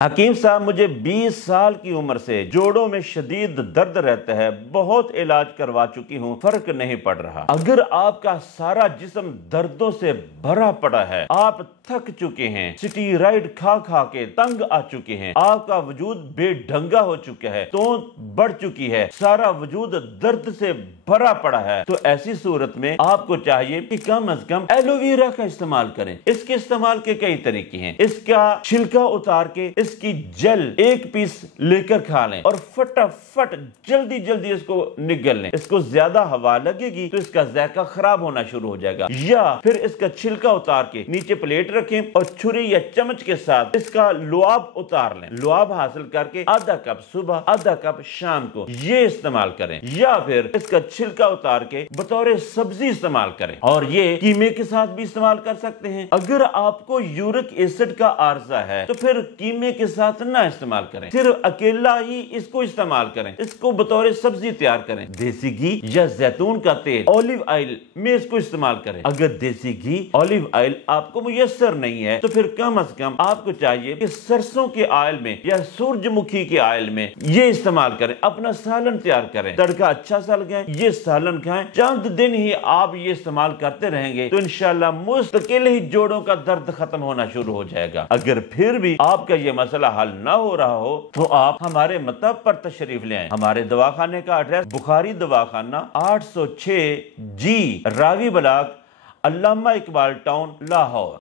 حکیم صاحب مجھے 20 سال کی عمر سے جوڑوں میں شدید درد رہتا ہے، بہت علاج کروا چکی ہوں، فرق نہیں پڑ رہا۔ اگر آپ کا سارا جسم دردوں سے بھرا پڑا ہے، آپ تھک چکے ہیں، سٹیرائڈ کھا کھا کے تنگ آ چکے ہیں، آپ کا وجود بے ڈھنگا ہو چکا ہے، توند بڑھ چکی ہے، سارا وجود درد سے بھرا پڑا ہے، تو ایسی صورت میں آپ کو چاہیے کہ کم از کم ایلو ویرا کا استعمال کریں۔ اس کے استعمال کے کئی طریقے ہیں۔ اس کا چھلکا اتار کے اس کی جل ایک پیس لے کر کھا لیں اور فٹافٹ جلدی جلدی اس کو نگل لیں۔ اس کو زیادہ ہوا لگے گی تو اس کا ذائقہ خراب ہونا شروع ہو جائے گا، یا پھر اس کا چھلکا اتار کے نیچے پلیٹ رکھیں اور چھری یا چمچ کے ساتھ اس کا لعاب اتار لیں۔ لعاب حاصل کر کے آدھا کپ صبح آدھا کپ شام کو یہ استعمال کریں، یا پھر اس کا چھلکا اتار کے بطور سبزی استعمال کریں، اور یہ قیمے کے ساتھ بھی استعمال کر سکتے ہیں۔ اگر آپ کو یورک ایسڈ کا عارضہ ہے تو پھر قیمے کے ساتھ نہ استعمال کریں، صرف اکیلا ہی اس کو استعمال کریں، اس کو بطور سبزی تیار کریں۔ دیسی گھی یا زیتون کا تیل اولیو آئل میں اس کو استعمال کریں۔ اگر دیسی گھی اولیو آئل آپ کو میسر نہیں ہے تو پھر کم از کم آپ کو چاہیے کہ سرسوں کے آئل میں یا سورج مکھی کے آئل میں یہ استعمال کریں، اپنا سالن تیار کریں، تڑکا اچھا سا لگے یہ سالن کھائیں، چند دن ہی آپ یہ استعمال کرتے رہیں گے تو انشاءاللہ مستقل ہی جوڑوں کا درد ختم ہونا شروع ہو جائے گا۔ اگر پھر بھی آپ کا یہ مسئلہ حل نہ ہو رہا ہو تو آپ ہمارے مطب پر تشریف لے آئیں۔ ہمارے دواخانے کا ایڈریس بخاری دواخانہ 806 جی راوی بلاک، علامہ اقبال ٹاؤن، لاہور۔